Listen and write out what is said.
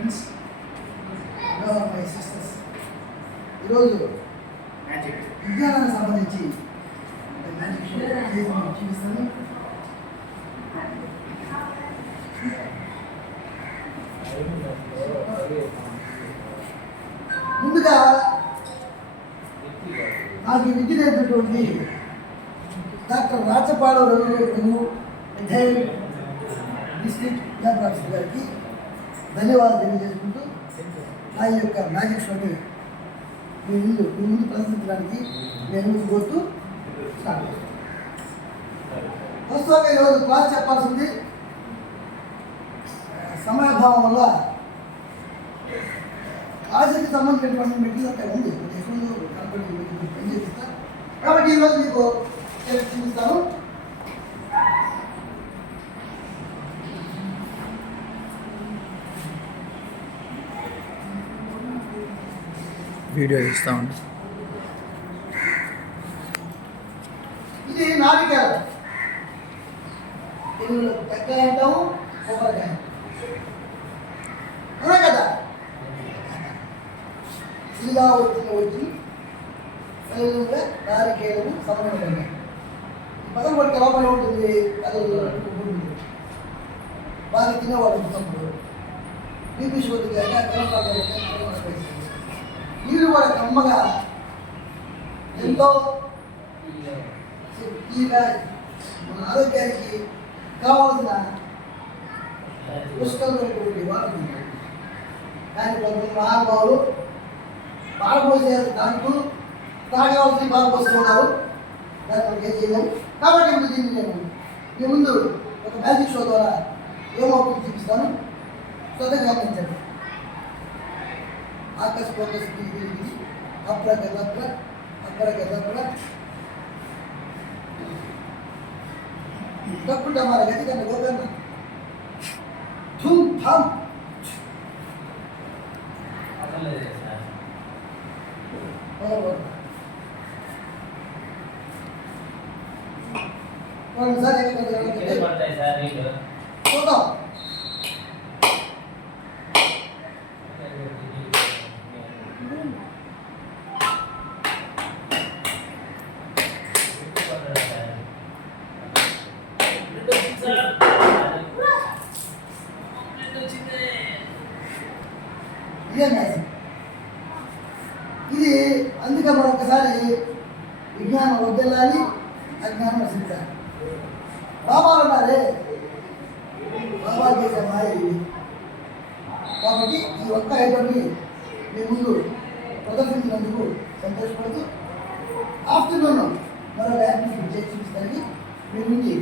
Friends hello my sisters ఈరోజు విజ్ఞానానికి సంబంధించి చూపిస్తాను. ముందుగా నాకు ఈ విద్య నేర్పినటువంటి doctor Rachapadu Ravi retired district officer గారికి ధన్యవాదాలు తెలియజేసుకుంటూ నా యొక్క మ్యాజిక్ షోని మీ ముందు మీ ముందు ప్రదర్శించడానికి నేను ముందు కోరుతూ స్టార్ట్ చేస్తాను. ప్రస్తుతంగా ఈరోజు క్లాస్ చెప్పాల్సింది సమయభావం వల్ల ఆశకి సంబంధించినటువంటి మెటీరియల్ అక్కడ ఉంది. ఎప్పుడు కనపడి మీకు పని కాబట్టి ఈరోజు మీకు చూపిస్తాను. వీడియో ఇస్తా ఉండి ఇది నారికేళం తెలుగులో తెక్కాయ అంటాము కొబ్బరికాయ అదే కదా ఇలా వచ్చిన వచ్చి తెలుగులో నారికేళము సమన్వయం ఈ పదం పడితే లోపల ఉంటుంది అది ఉంటుంది బాగా తినేవాడు తమ్ముడు బీపీ షుగర్ నీళ్ళు కూడా కమ్మగా ఎంతో మన ఆరోగ్యానికి కావాల్సిన పుష్కలమైనటువంటి వాళ్ళు ఉన్నాయి. కానీ కొంతమంది మహానుభావులు పాడపోసే దాంట్లో తాగవలసి పాడపోస్తున్నారు దాన్ని మనం ఏం చేయలేము కాబట్టి ఇప్పుడు దీన్ని నేను మీ ముందు ఒక మ్యాజిక్ షో ద్వారా ఏమవుతుంది చూపిస్తాను శ్రద్ధ గమనించండి. ಆಕಸ್ಮಾತ ಸ್ಥಿತಿಯಲ್ಲಿ ಅಪ್ರಗತತ್ರ ಅಪ್ರಗತತ್ರ ತಪ್ಪು ಟಮಾರ ಗತಿಗಂಡ ಹೋಗಲ್ಲ ಥುಮ್ ಥಮ್ ಒಂದ್ಸಾರಿ ಬರ್ತಾ ಸರ್ ಈಗ ఇది అందుకే మనం ఒకసారి విజ్ఞానం వద్దెళ్ళాలి అజ్ఞానం వసించాలి బాబాలు ఉన్నారే బాబా చేసే మాయ కాబట్టి ఈ ఒక్క ఐటమ్ని మీ ముందు ప్రదర్శించినందుకు సంతోషపడుతూ ఆఫ్టర్నూన్ మరో యాక్టివిటీ చేసి చూపిస్తానికి మీ నుంచి